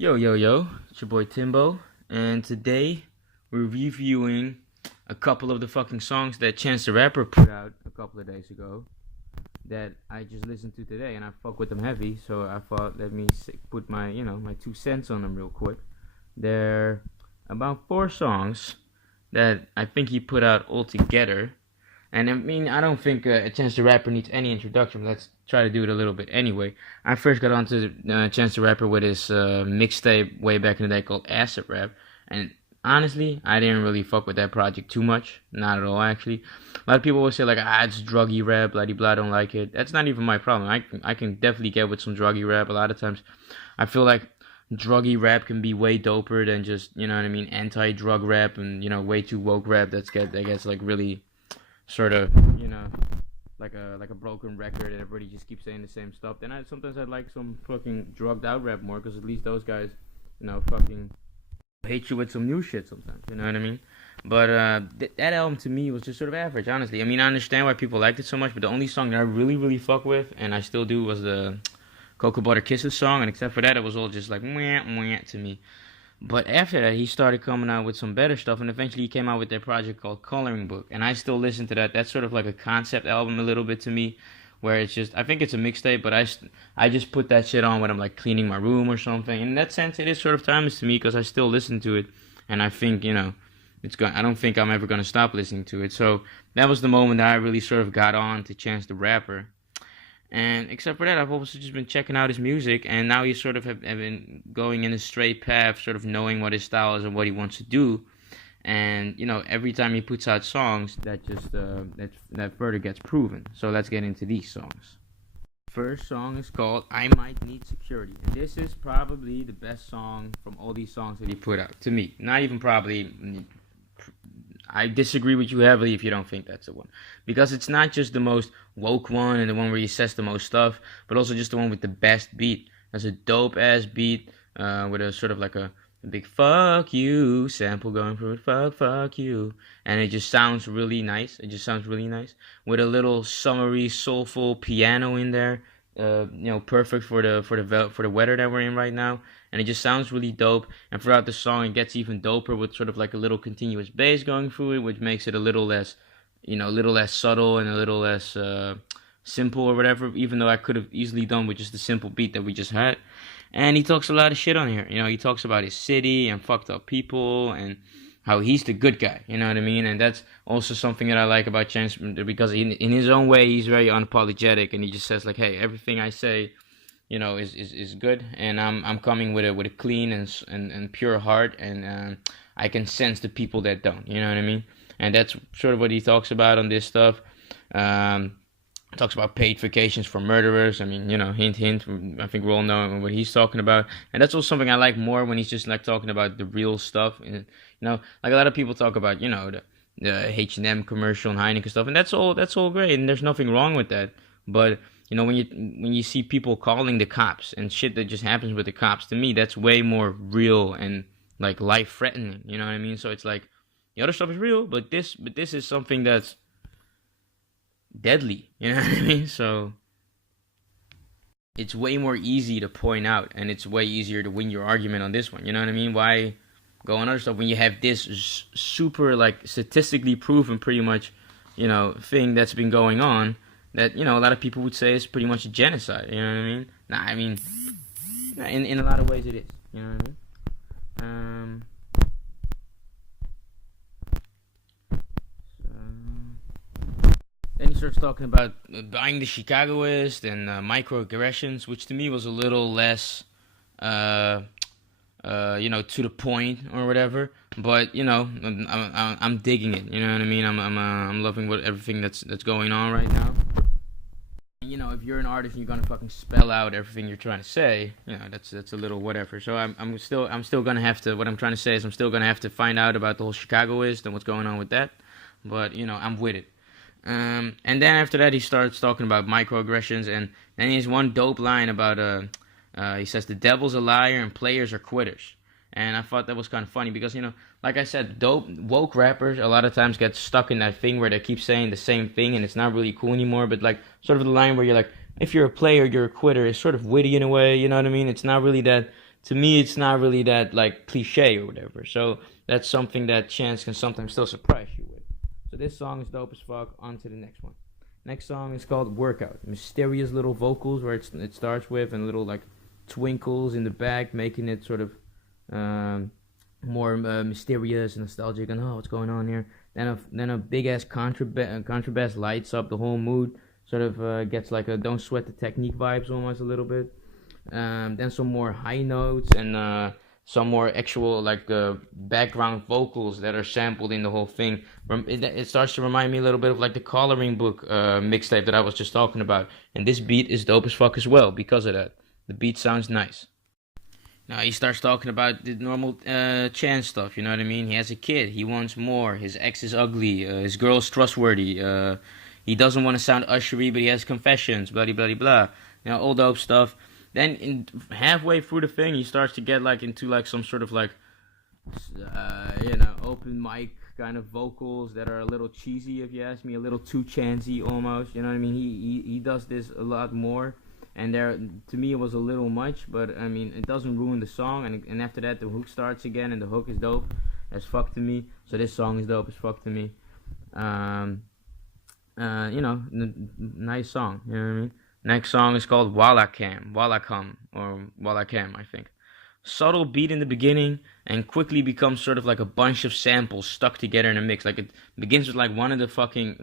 Yo, yo, yo, it's your boy Timbo, and today we're reviewing a couple of the fucking songs that Chance the Rapper put out a couple of days ago that I just listened to today, and I fuck with them heavy, so I thought let me put my 2 cents on them real quick. They're about four songs that I think he put out all together, and I mean, I don't think Chance the Rapper needs any introduction. Let's try to do it a little bit anyway. I first got onto Chance the Rapper with his mixtape way back in the day called Acid Rap, and honestly, I didn't really fuck with that project too much. Not at all, actually. A lot of people will say like, it's druggy rap, blah blah. I don't like it. That's not even my problem. I can definitely get with some druggy rap. A lot of times, I feel like druggy rap can be way doper than just anti-drug rap and way too woke rap. That gets like really sort of like a broken record and everybody just keeps saying the same stuff. Then I'd like some fucking drugged out rap more, because at least those guys fucking hate you with some new shit sometimes. You know what I mean? But that album to me was just sort of average, honestly. I mean, I understand why people liked it so much, but the only song that I really fuck with, and I still do, was the Cocoa Butter Kisses song, and except for that, it was all just like mwah mwah to me. But after that, he started coming out with some better stuff, and eventually he came out with that project called Coloring Book, and I still listen to that. That's sort of like a concept album a little bit to me, where it's just, I think it's a mixtape, but I just put that shit on when I'm like cleaning my room or something. In that sense, it is sort of timeless to me, because I still listen to it, and I think, I don't think I'm ever going to stop listening to it. So that was the moment that I really sort of got on to Chance the Rapper. And except for that, I've also just been checking out his music, and now he's sort of have been going in a straight path, sort of knowing what his style is and what he wants to do. And every time he puts out songs, that just that further gets proven. So let's get into these songs. First song is called "I Might Need Security," and this is probably the best song from all these songs that he put out to me. Not even probably. I disagree with you heavily if you don't think that's the one. Because it's not just the most woke one and the one where he says the most stuff, but also just the one with the best beat. That's a dope-ass beat with a sort of like a big fuck you sample going through it. Fuck you. And it just sounds really nice. With a little summery, soulful piano in there. Perfect for the weather that we're in right now, and it just sounds really dope. And throughout the song, it gets even doper with sort of like a little continuous bass going through it, which makes it a little less subtle and a little less simple or whatever. Even though I could have easily done with just the simple beat that we just had. And he talks a lot of shit on here. He talks about his city and fucked up people and how he's the good guy, you know what I mean? And that's also something that I like about Chance, because in his own way, he's very unapologetic, and he just says like, hey, everything I say, is good, and I'm coming with a clean and pure heart, and I can sense the people that don't, you know what I mean? And that's sort of what he talks about on this stuff. Talks about paid vacations for murderers. I mean, hint, hint. I think we all know what he's talking about. And that's also something I like more, when he's just like talking about the real stuff. And, like a lot of people talk about, the H&M commercial and Heineken stuff. And that's all great. And there's nothing wrong with that. But, when you see people calling the cops and shit that just happens with the cops, to me, that's way more real and like life threatening. You know what I mean? So it's like, the other stuff is real, but this is something that's deadly, you know what I mean? So it's way more easy to point out, and it's way easier to win your argument on this one, you know what I mean? Why go on other stuff when you have this super like statistically proven pretty much thing that's been going on that a lot of people would say is pretty much a genocide, you know what I mean? Nah, I mean, in a lot of ways it is, you know what I mean? Then he starts talking about buying the Chicagoist and microaggressions, which to me was a little less, to the point or whatever. But I'm digging it. You know what I mean? I'm loving everything that's going on right now. And, if you're an artist and you're gonna fucking spell out everything you're trying to say, that's a little whatever. So I'm still gonna have to. What I'm trying to say is I'm still gonna have to find out about the whole Chicagoist and what's going on with that. But I'm with it. And then after that, he starts talking about microaggressions, and then he has one dope line about he says the devil's a liar and players are quitters. And I thought that was kind of funny because, like I said, dope woke rappers a lot of times get stuck in that thing where they keep saying the same thing and it's not really cool anymore. But like sort of the line where you're like, if you're a player, you're a quitter, is sort of witty in a way, you know what I mean? It's not really that to me it's not really that like cliche or whatever. So that's something that Chance can sometimes still surprise you with. So this song is dope as fuck. On to the next one. Next song is called Workout. Mysterious little vocals where it starts with and little like twinkles in the back, making it sort of more mysterious and nostalgic and oh, what's going on here? Then a big ass contrabass lights up the whole mood. Sort of gets like a Don't Sweat the Technique vibes almost a little bit. Then some more high notes and some more actual like background vocals that are sampled in the whole thing. It starts to remind me a little bit of like the Coloring Book mixtape that I was just talking about. And this beat is dope as fuck as well because of that. The beat sounds nice. Now he starts talking about the normal Chance stuff, you know what I mean? He has a kid, he wants more, his ex is ugly, his girl's trustworthy, he doesn't want to sound ushery, but he has confessions, blah, blah, blah, blah. You know, all dope stuff. Then halfway through the thing, he starts to get like into like some sort of like, open mic kind of vocals that are a little cheesy, if you ask me, a little too chancy almost, you know what I mean? He does this a lot more. And there, to me, it was a little much, but I mean, it doesn't ruin the song. And after that, the hook starts again, and the hook is dope as fuck to me. So this song is dope as fuck to me. Nice song. You know what I mean? Next song is called Wallacam, or Wallacam, I think. Subtle beat in the beginning, and quickly becomes sort of like a bunch of samples stuck together in a mix. Like it begins with like one of the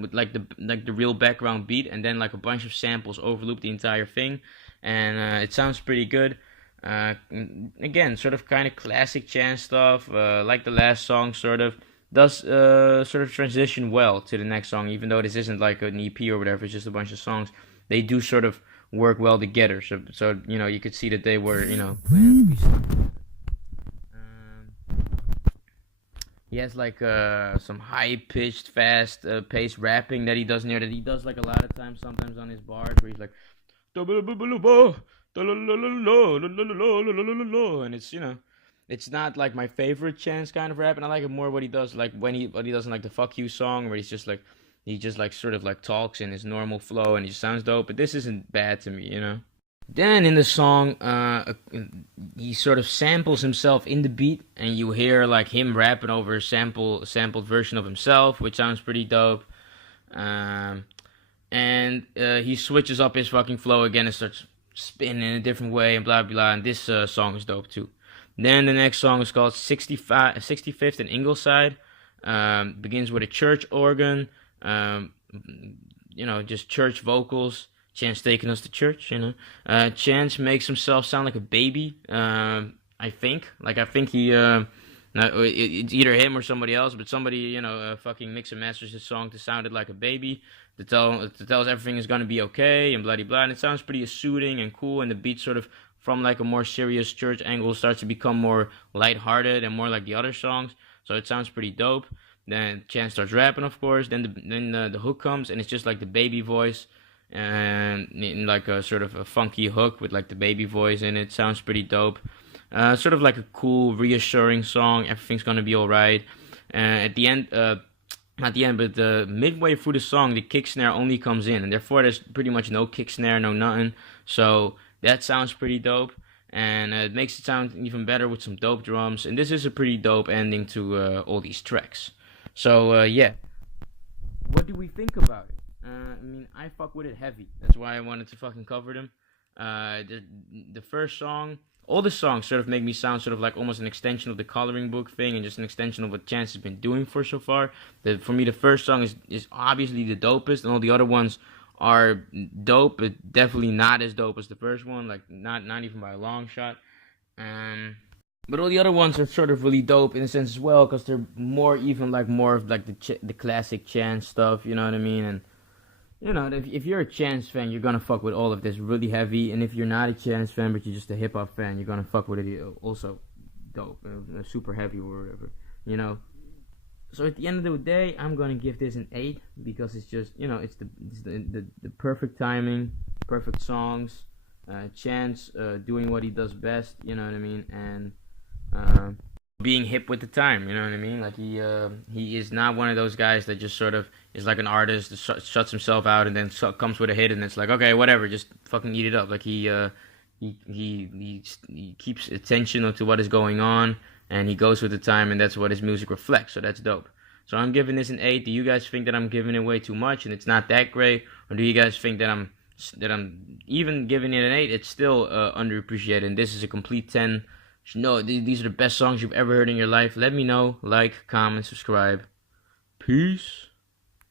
with like the real background beat, and then like a bunch of samples overloop the entire thing, and it sounds pretty good. Again, sort of kind of classic Chance stuff, like the last song, sort of does sort of transition well to the next song, even though this isn't like an EP or whatever. It's just a bunch of songs. They do sort of work well together. So you know, you could see that they were, you know, planned to be stuck together. He has like some high-pitched, fast-paced rapping that he does near that he does like a lot of times, sometimes on his bars, where he's like, and it's, you know, it's not like my favorite Chance kind of rap, and I like it more what he does, like when he doesn't like the "Fuck You" song, where he just like sort of like talks in his normal flow, and he sounds dope. But this isn't bad to me, you know. Then in the song, he sort of samples himself in the beat, and you hear like him rapping over a sampled version of himself, which sounds pretty dope. And he switches up his fucking flow again and starts spinning in a different way and blah blah blah. And this song is dope too. Then the next song is called 65th and Ingleside. Begins with a church organ. Just church vocals. Chance taking us to church, you know. Chance makes himself sound like a baby. I think he, it's either him or somebody else, but somebody, you know, fucking mix and masters his song to sound it like a baby, to tell us everything is gonna be okay and blah blah blah. And it sounds pretty soothing and cool, and the beat sort of from like a more serious church angle starts to become more lighthearted and more like the other songs. So it sounds pretty dope. Then Chance starts rapping, of course. Then the hook comes, and it's just like the baby voice. And in like a sort of a funky hook with like the baby voice in it. Sounds pretty dope. Sort of like a cool, reassuring song. Everything's gonna be alright. At the end, not the end, but midway through the song, the kick snare only comes in, and therefore there's pretty much no kick snare, no nothing. So that sounds pretty dope, and it makes it sound even better with some dope drums. And this is a pretty dope ending to all these tracks. So yeah, what do we think about it? I mean, I fuck with it heavy. That's why I wanted to fucking cover them. The first song, all the songs sort of make me sound sort of like almost an extension of the Coloring Book thing, and just an extension of what Chance has been doing for so far. For me, the first song is obviously the dopest, and all the other ones are dope, but definitely not as dope as the first one. Like not even by a long shot. But all the other ones are sort of really dope in a sense as well, because they're more of like the classic Chance stuff. You know what I mean? And you know, if you're a Chance fan, you're gonna fuck with all of this really heavy, and if you're not a Chance fan but you're just a hip hop fan, you're gonna fuck with it also dope, super heavy or whatever, you know. So at the end of the day, I'm gonna give this an 8 because it's just, you know, it's the perfect timing, perfect songs, Chance doing what he does best, you know what I mean, and being hip with the time, you know what I mean? Like he is not one of those guys that just sort of is like an artist that shuts himself out and then comes with a hit and it's like, okay, whatever, just fucking eat it up. Like he he keeps attention to what is going on, and he goes with the time, and that's what his music reflects. So that's dope. So I'm giving this an 8. Do you guys think that I'm giving it way too much and it's not that great, or do you guys think that I'm even giving it an 8? It's still underappreciated. And this is a complete 10. No, these are the best songs you've ever heard in your life. Let me know. Like, comment, subscribe. Peace.